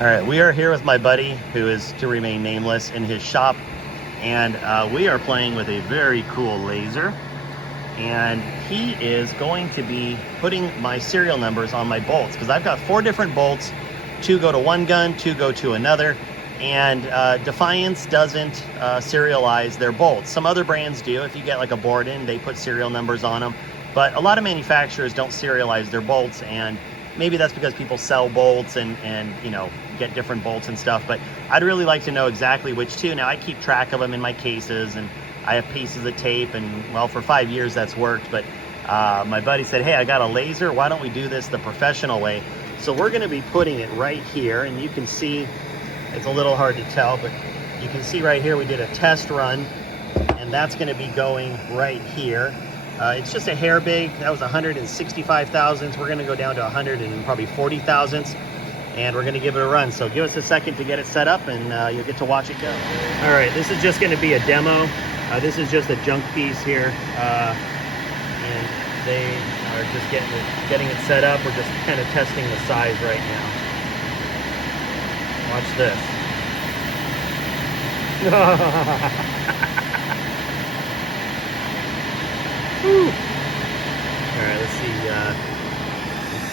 All right, we are here with my buddy, who is to remain nameless, in his shop, and we are playing with a very cool laser, and he is going to be putting my serial numbers on my bolts, because I've got 4 different bolts. 2 go to one gun, 2 go to another, and Defiance doesn't serialize their bolts. Some other brands do. If you get like a Borden, they put serial numbers on them, but a lot of manufacturers don't serialize their bolts, and maybe that's because people sell bolts and you know, get different bolts and stuff, but I'd really like to know exactly which 2. Now, I keep track of them in my cases, and I have pieces of tape, and well, for 5 years that's worked, but my buddy said, hey, I got a laser, why don't we do this the professional way? So we're gonna be putting it right here, and you can see, it's a little hard to tell, but you can see right here we did a test run, and that's gonna be going right here. It's just a hair big. That was 165 thousandths. We're gonna go down to 100 and probably 40 thousandths, and we're gonna give it a run. So give us a second to get it set up, and you'll get to watch it go. All right, this is just gonna be a demo. This is just a junk piece here, and they are just getting it set up. We're just kind of testing the size right now. Watch this. Woo. All right, let's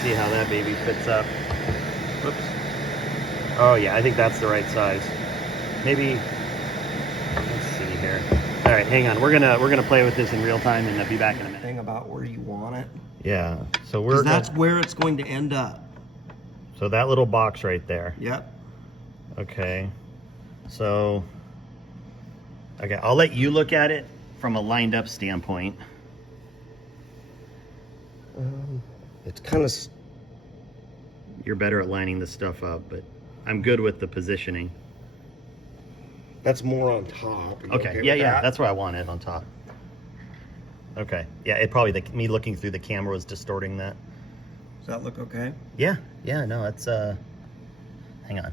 see how that baby fits up. Whoops. Oh yeah, I think that's the right size. Maybe, let's see here. All right, hang on. We're gonna play with this in real time, and I'll be back in a minute. Thing about where you want it. Yeah. So that's where it's going to end up. So that little box right there. Yep. Okay. So, okay, I'll let you look at it from a lined up standpoint. It's kind of... You're better at lining this stuff up, but I'm good with the positioning. That's more on top. Okay, yeah, that's where I want it, on top. Okay, yeah, it probably, me looking through the camera was distorting that. Does that look okay? Yeah, no, it's, hang on.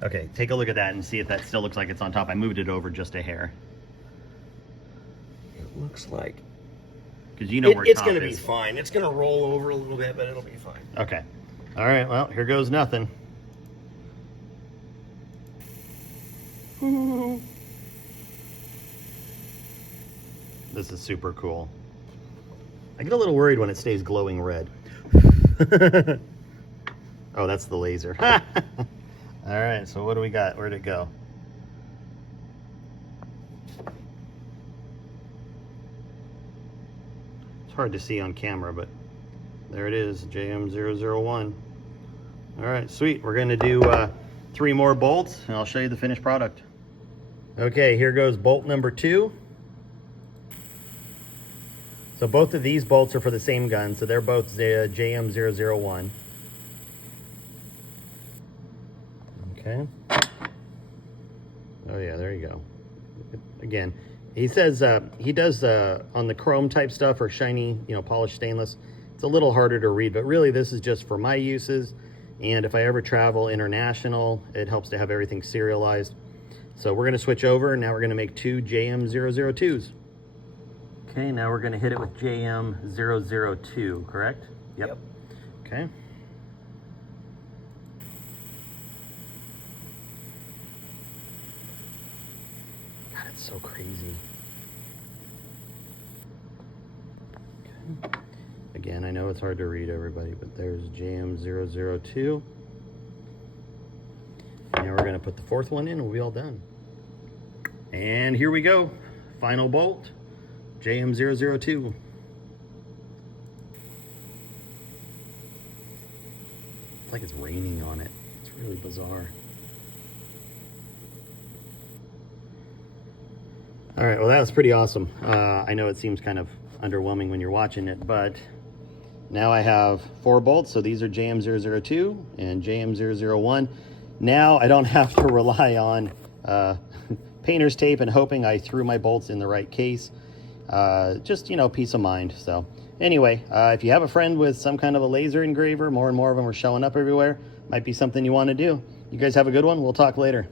Okay, take a look at that and see if that still looks like it's on top. I moved it over just a hair. It looks like... Because you know where it's top going to be is. fine. It's going to roll over a little bit, but it'll be fine. Okay. All right, well, here goes nothing. This is super cool. I get a little worried when it stays glowing red. Oh, that's the laser. All right, so what do we got? Where'd it go? It's hard to see on camera, but there it is, JM001. All right, sweet. We're gonna do 3 more bolts, and I'll show you the finished product. Okay, here goes bolt number 2. So both of these bolts are for the same gun, so they're both JM001. Okay. Oh yeah, there you go. Again, he says he does on the chrome type stuff or shiny, you know, polished stainless. It's a little harder to read, but really this is just for my uses. And if I ever travel international, it helps to have everything serialized. So we're gonna switch over, and now we're gonna make 2 JM002s. Okay, now we're gonna hit it with JM002, correct? Yep. Okay. God, it's so crazy. Okay. Again, I know it's hard to read, everybody, but there's JM002. Now we're gonna put the 4th one in, and we'll be all done. And here we go. Final bolt, JM002. It's like it's raining on it. It's really bizarre. All right, well, that was pretty awesome. I know it seems kind of underwhelming when you're watching it, but now I have 4 bolts. So these are JM002 and JM001. Now I don't have to rely on painter's tape and hoping I threw my bolts in the right case. Just, you know, peace of mind. So anyway, if you have a friend with some kind of a laser engraver, more and more of them are showing up everywhere. Might be something you want to do. You guys have a good one. We'll talk later.